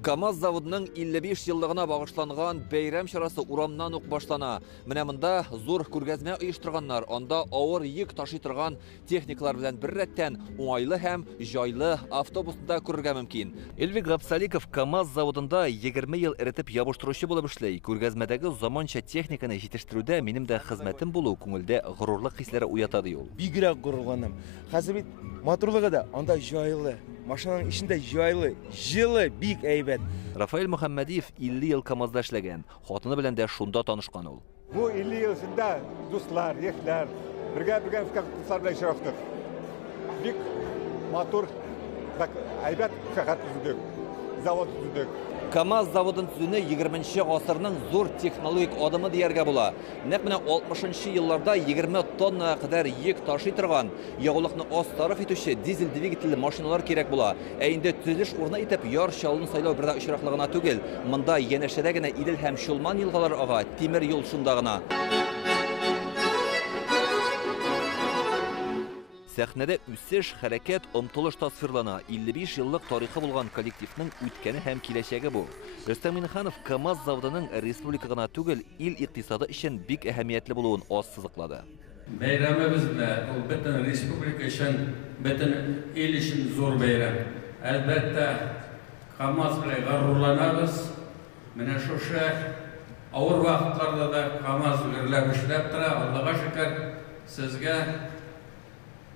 КамАЗ заводының 55 еллыгына багышланган бәйрәм чарасы урамнан ук башлана. Менә монда зур күргәзмә оештырганнар. Анда авыр йөк ташый торган техникалар белән бер рәттән уңайлы һәм җайлы автобусында күрергә мөмкин. Эльвик Габсаликов КамАЗ заводында 20 ел эретеп ябыштыручы булып эшләй. Күргәзмәдәге заманча техниканы җитештерүдә минем дә хезмәтем булу күңелдә горурлык хисләре уята ди ул. Бигрәк горурланам. Хәзер бит моторлыгы да анда җайлы. Машинаның ичендә җайлы, җылы, бик әйбәт. Рафаэль Мөхәммәдиев 50 ел КамАЗда эшләгән. Хатыны белән дә шунда танышкан ул. Бу 50 ел эчендә дуслар, яшьләр, бергә курслар белән очраштык. Бик мотор, әйбәт шәһәр төзедек, завод төзедек. КамАЗ заводын төзүне 20-нче гасырның зур технологик адымы дияргә була. Нәкъ менә 60-нчы елларда 20 тонна кадәр йөк ташый торган, ягулыкны аз сарыф итүче дизель двигательле машиналар кирәк була. Ә инде төзелеш урыны итеп яр чалын сайлау бердә очраклыгына түгел, монда янәшәдә генә Идел һәм Чулман елгалары ага, тимер юл шунда гына. Сәхнәдә үсеш, хәрәкәт, омтылыш тасвирлана. 55 еллык тарихы булган коллективның үткәне һәм киләчәге бу. Рөстәм Миннеханов КамАЗ заводының республика гына түгел, ил икътисады өчен бик әһәмиятле булуын аз сызыклады. Бәйрәмебез белән ул бөтен республика өчен, бөтен ил өчен зур бәйрәм. Әлбәттә, КамАЗ белән горурланабыз. Менә шушы авыр вакытларда да КамАЗ гөрләп эшләп тора. Аллага шөкер, сезгә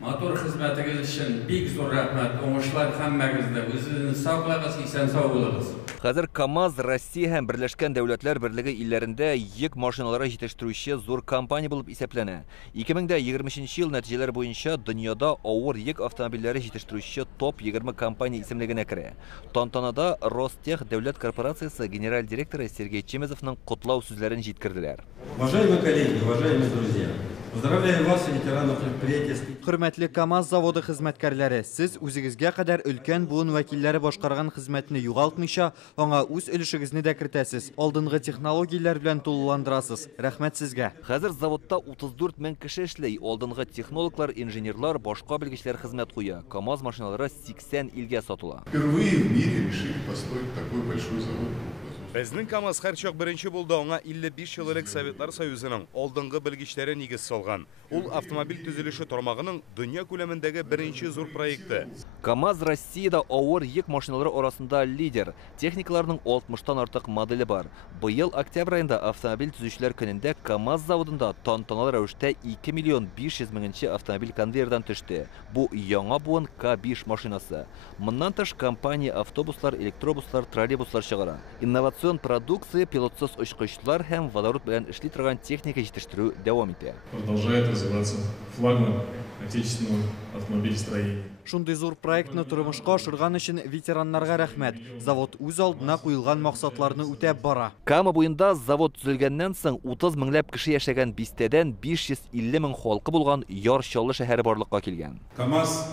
мотор хезмәтегез өчен бик зур рәхмәт. Уңышлар һәммәгезгә. Үзегезне саклагыз, исән сау булыгыз. Хәзер КамАЗ Россия һәм Берләшкән Дәүләтләр Берлеге илләрендә йөк машиналары җитештерүче зур компания булып исәпләнә. 2020 ел нәтиҗәләре буенча дөньяда авыр йөк автомобильләре җитештерүче топ 20 компания исемлегенә керә. Тантанада Ростех дәүләт корпорациясе генераль директоры Сергей Чемезовның котлау сүзләрен җиткерделәр. Уважаемые коллеги, уважаемые друзья, поздравляю вас, ветеранов предприятия. Хөрмәтле КамАЗ заводы хезмәткәрләре, сез үзегезгә кадәр өлкән буын вәкилләре башкарган хезмәтне югалтмыйча, аңа үз өлешегезне дә кертәсез. Алдынгы технологияләр белән тулыландырасыз. Рәхмәт сезгә. Хәзер заводта 34 мең кеше эшләй. Алдынгы технологлар, инженерлар, башка белгечләр хезмәт куя. КамАЗ машиналары 80 илгә сатыла. Впервые в мире решили построить такой большой завод. Безнең КамАЗ һәрчак беренче булды, аңа 55 еллык Советлар Союзының алдынгы белгечләре нигез салган. Ул автомобиль төзелеше тармагының дөнья күләмендәге беренче зур проекты. КамАЗ Россиядә авыр йөк машиналары арасында лидер. Техникаларның 60-тан артык модели бар. Быел октябрь аенда автомобиль төзүчеләр көнендә КамАЗ заводында тантаналы рәвештә 2 миллион 500 меңнче автомобиль конвейердан төште. Бу яңа буын К5 машинасы. Моннан тыш компания автобуслар, электробуслар, троллейбуслар чыгара. Инновацион продукция, пилотсыз очкычлар һәм водород белән эшли торган техника җитештерү дәвам итә. Продолжает развиваться флагман отечественного автомобилестроения. Шундый зур проектны тормышка ашырган өчен ветераннарга рәхмәт. Завод үз алдына куелган максатларны үтәп бара. Кама буенда завод төзелгәннән соң 30 меңләп кеше яшәгән бистәдән 550 мең халкы булган Яр-Чаллы шәһәре барлыкка килгән. КамАЗ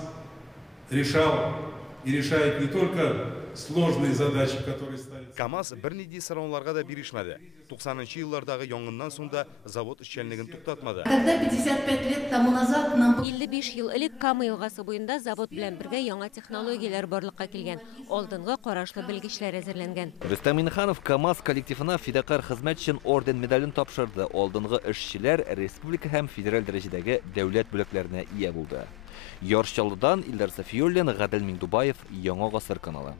решал и решает не только сложные задачи, которые ставят. КамАЗ бернинди сорауларга да бирешмәде. 90-нчы еллардагы янгыннан соң да завод эшчәнлеген туктатмады. Когда 55 лет тому назад нам 55 ел элек Кама елгасы буенда завод белән бергә яңа технологияләр барлыкка килгән. Алдынгы карашлы белгечләр әзерләнгән. Рөстәм Миннеханов КамАЗ коллективына фидакар хезмәт өчен орден медален тапшырды. Алдынгы эшчеләр республика һәм федераль дәрәҗәдәге дәүләт бүләкләренә ия булды. Яр-Чаллыдан Илдар Сафиуллин, Гадел Миндубаев, Яңа гасыр каналы.